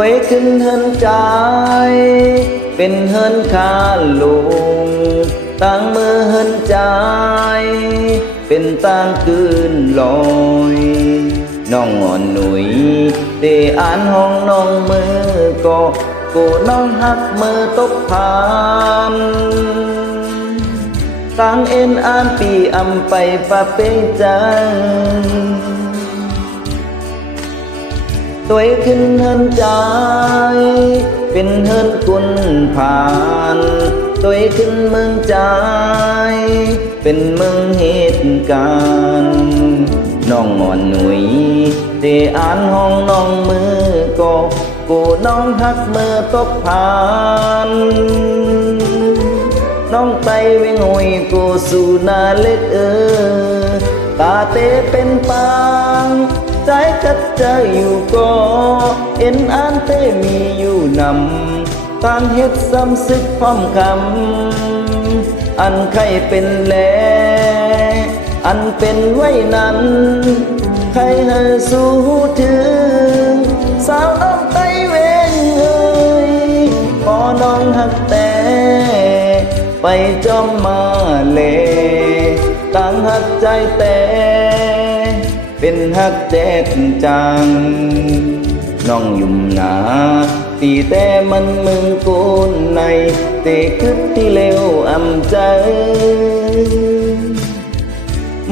ตัวขึ้นเฮินใจเป็นเฮินคาลุงตั้งมือเฮินใจเป็นตั้งคืนลอยน้องอ่อนหนุ่ยเตอ่านห้องน้องมือก็กูน้องหักมือตกผานตั้งเอ็นอ่านปีอำไปปะเป้งจัง ตัวขึ้นเฮินใจ เป็นเฮินคุณผ่านตัวขึ้นเมืองใจ เป็นเมืองเหตุการณ์น้องอ่อนหนุ่ยเตอ่านห้องน้องมือก็กูน้องหักมือตกผ่านน้องไปวิ่งหวยกูสู่นาเล็กเออตาเตเป็นปา ใจกัดใจอยู่ก็เอ็นอ่านเตมีอยู่นำต่างเฮ็ดซ้ำซึกพร้อมคำอันใครเป็นแลอันเป็นไว้นั้นใครให้สู้ถึง สาวน้องไตเวงเอ้ยพอน้องหักแต่ไปจอมมาเลตั้งหักใจแต่ เป็นฮักแจ๊ดจัง น้องยุ่มหนาตีแต่มันมึงโกนในเตะคึกที่เลวอำใจ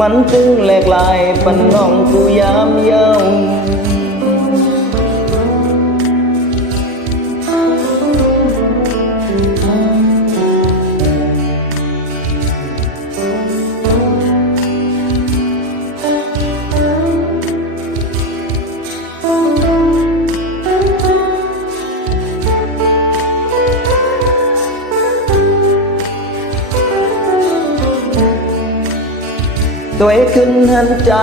มันตึงแหลกลายปันน้องกูยามเย้า ตัวขึ้นหันใจ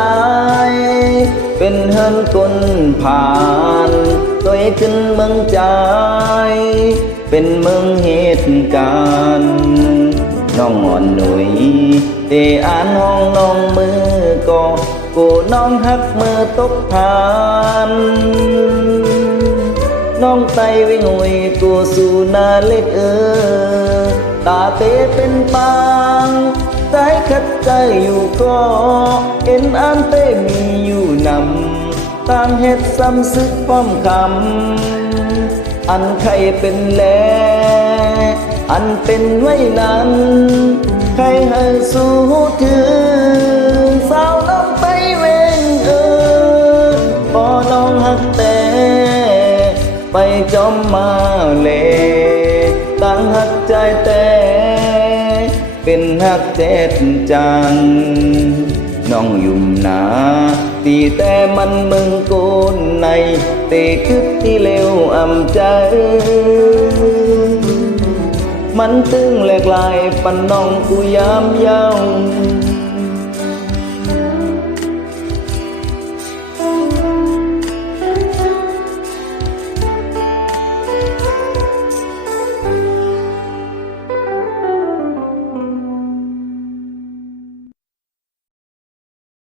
เป็นเฮินกุนผ่าน ตัวขึ้นเมืองใจ เป็นเมืองเหตุการณ์น้องอ่อนหนุ่ยเตอ่านห้องน้องมือก็กูน้องหักมือตกผ่านน้องไตวิ่งวยกูสู่นาเล็กเออตาเตเป็นปาง ใจขัดใจอยู่ก็เอ็นอ่านเตมีอยู่นำต่างเฮ็ดซ้ำซึกป้อมคำอันใครเป็นแล อันเป็นไว้นั้น ใครให้สู้ถึงสาวน้องไปเวงเออพอน้องหักแต่ไปจอมมาเล เป็นฮักเจ็ดจัง น้องยุ่มหนาตีแต่มันมึงโกนในเตคึกที่เลวอำใจ มันตึงแหลกลายปันน้องกูยามยาว